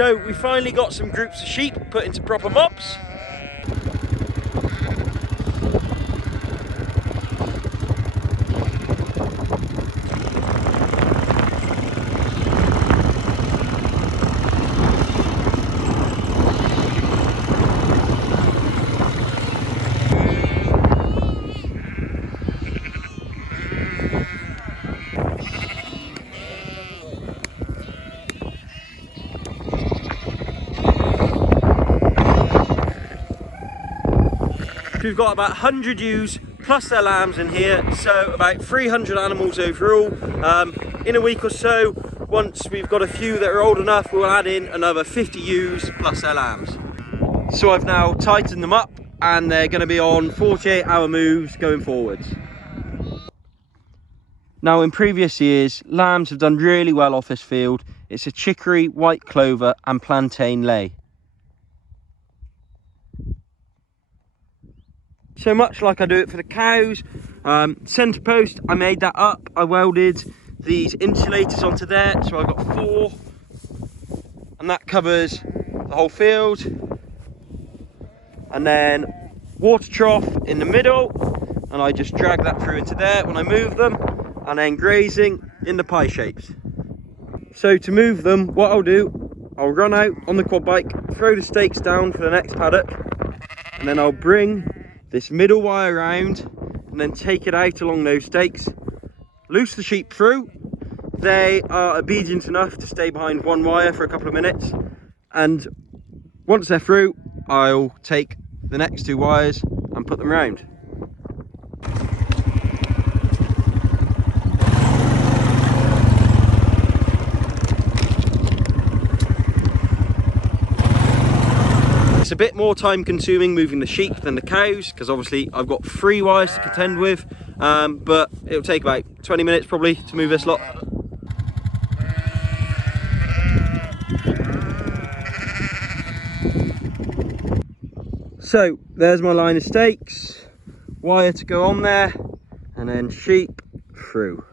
So we finally got some groups of sheep put into proper mobs. We've got about 100 ewes plus their lambs in here, so about 300 animals overall. In a week or so, once we've got a few that are old enough, we'll add in another 50 ewes plus their lambs. So I've now tightened them up and they're going to be on 48-hour moves going forwards. Now in previous years, lambs have done really well off this field. It's a chicory, white clover and plantain lay. So much like I do it for the cows, centre post, I made that up. I welded these insulators onto there, so I've got 4, and that covers the whole field. And then water trough in the middle, and I just drag that through into there when I move them, and then grazing in the pie shapes. So to move them, what I'll do, I'll run out on the quad bike, throw the stakes down for the next paddock, and then I'll bring this middle wire around and then take it out along those stakes, loose the sheep through. They are obedient enough to stay behind one wire for a couple of minutes, and once they're through, I'll take the next 2 wires and put them round. It's a bit more time consuming moving the sheep than the cows, because obviously I've got 3 wires to contend with, but it'll take about 20 minutes probably to move this lot. So there's my line of stakes, wire to go on there, and then sheep through.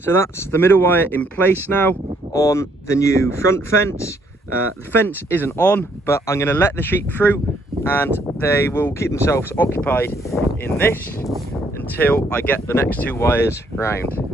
So that's the middle wire in place now on the new front fence. The fence isn't on, but I'm going to let the sheep through and they will keep themselves occupied in this until I get the next 2 wires round.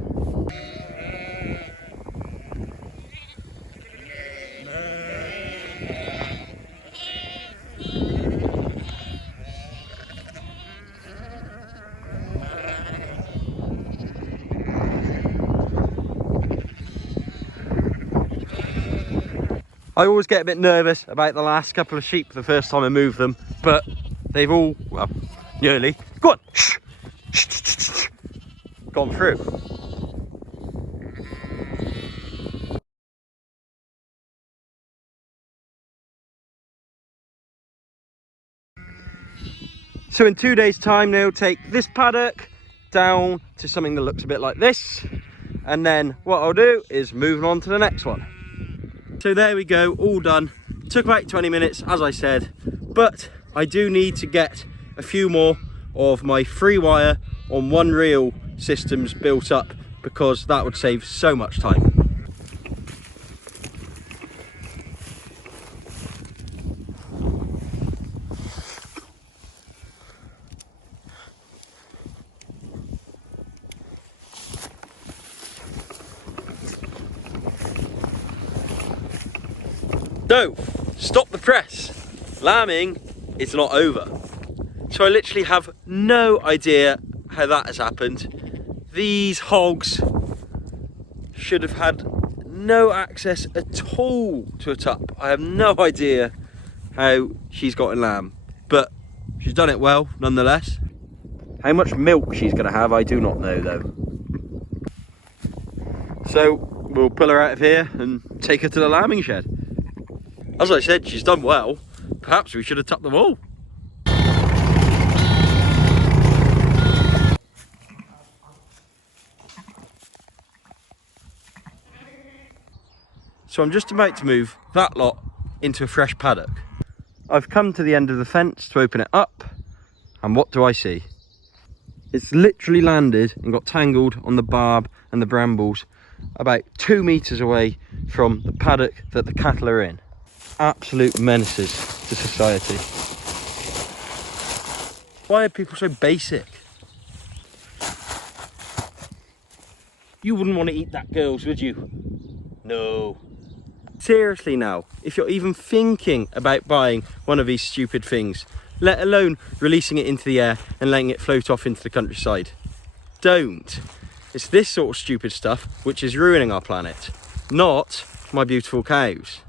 I always get a bit nervous about the last couple of sheep the first time I move them, but they've all, well, nearly, go on, shh, shh, shh, shh, shh, gone through. So in 2 days' time, they'll take this paddock down to something that looks a bit like this, and then what I'll do is move on to the next one. So there we go, all done. Took about 20 minutes, as I said, but I do need to get a few more of my 3-wire on 1 reel systems built up, because that would save so much time. So, stop the press. Lambing is not over. So I literally have no idea how that has happened. These hogs should have had no access at all to a tup. I have no idea how she's got in lamb, but she's done it well nonetheless. How much milk she's going to have, I do not know though. So we'll pull her out of here and take her to the lambing shed. As I said, she's done well. Perhaps we should have tucked them all. So I'm just about to move that lot into a fresh paddock. I've come to the end of the fence to open it up, and what do I see? It's literally landed and got tangled on the barb and the brambles about 2 meters away from the paddock that the cattle are in. absolute menaces to society. Why are people so basic? You wouldn't want to eat that, girls, would you? No. Seriously now, if you're even thinking about buying one of these stupid things, let alone releasing it into the air and letting it float off into the countryside, don't. It's this sort of stupid stuff which is ruining our planet, not my beautiful cows.